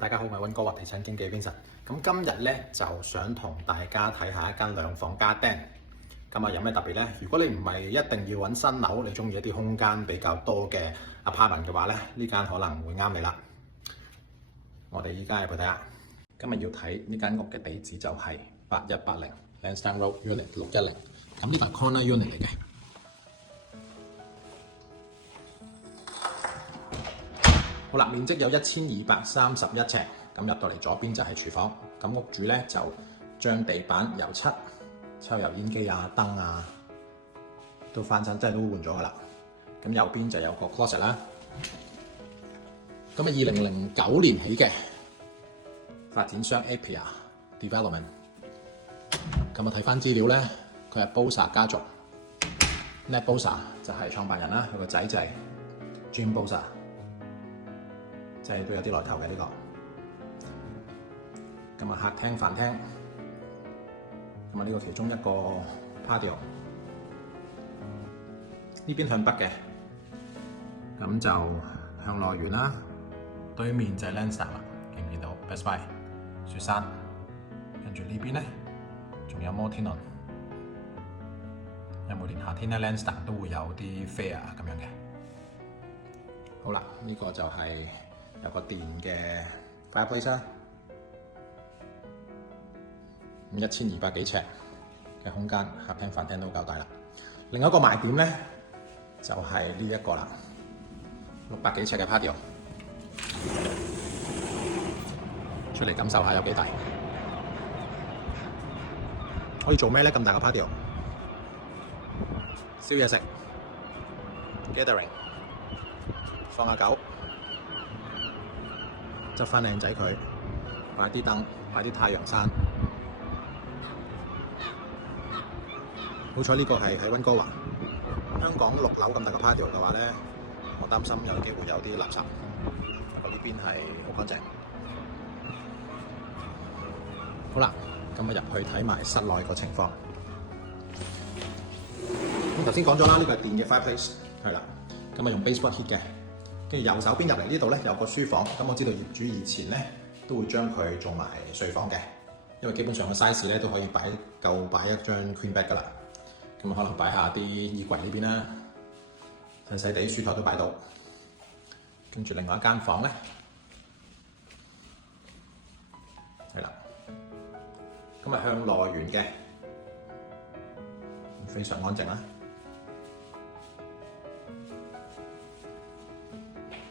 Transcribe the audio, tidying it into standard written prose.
大家好，我係溫哥華地產經紀 Vincent。咁今日咧就想同大家睇下一間兩房家丁。咁有咩特別咧？如果你唔係一定要揾新樓，你中意一啲空間比較多嘅 apartment 嘅話咧，呢間可能會啱你啦。我哋依家入去睇下。今日要睇呢間屋嘅地址就係8180 Lansdowne Road Unit 610。咁呢笪 corner unit 嚟嘅。好啦，面積有1231尺，咁入到嚟左邊就係廚房。咁屋主咧就將地板油漆、抽油煙機啊、燈啊都翻新，即係都換咗噶啦。咁右邊就有個 closet 啦。咁2009年起嘅發展商 Apia Development。咁睇翻資料咧，佢係 Bosa 家族 ，Ned Bosa 就係創辦人啦，佢個仔就係 Jim Bosa。即係都有啲來頭嘅呢個，咁客廳、飯廳，咁呢個其中一個 patio， 呢邊向北嘅，咁就向內園啦，對面就係 Lansdowne 啦，見唔見到 Best Buy 雪山，跟住呢邊咧仲有摩天輪，因為每年夏天咧 Lansdowne 都會有啲 fair 咁樣嘅。好啦，呢個就係有個電嘅 fireplace 啦，1200幾尺嘅空間，客廳、飯廳都夠大啦。另一個賣點咧就係呢一個啦，600幾尺嘅 patio， 出嚟感受下有幾大。可以做咩咧？咁大個 patio， 燒嘢食 ，gathering， 放下狗。執翻靚仔佢，擺啲燈，擺啲太陽傘。好彩呢個係喺溫哥華，香港6樓咁大個 patio 嘅話咧，我擔心有機會有啲垃圾。不過呢邊係好乾淨。好啦，咁入去睇埋室內個情況。咁頭先講咗啦，呢個係電嘅 fireplace， 係啦，咁用 baseboard heat 嘅。跟住右手邊入嚟呢度咧有個書房，咁我知道業主以前咧都會將佢做埋睡房嘅，因為基本上個 size 咧都可以夠擺一張 queen bed 噶啦，咁可能擺下啲衣櫃呢邊啦，細細地書台都擺到。跟住另外一間房咧，係啦，咁向內園嘅，非常安靜啦。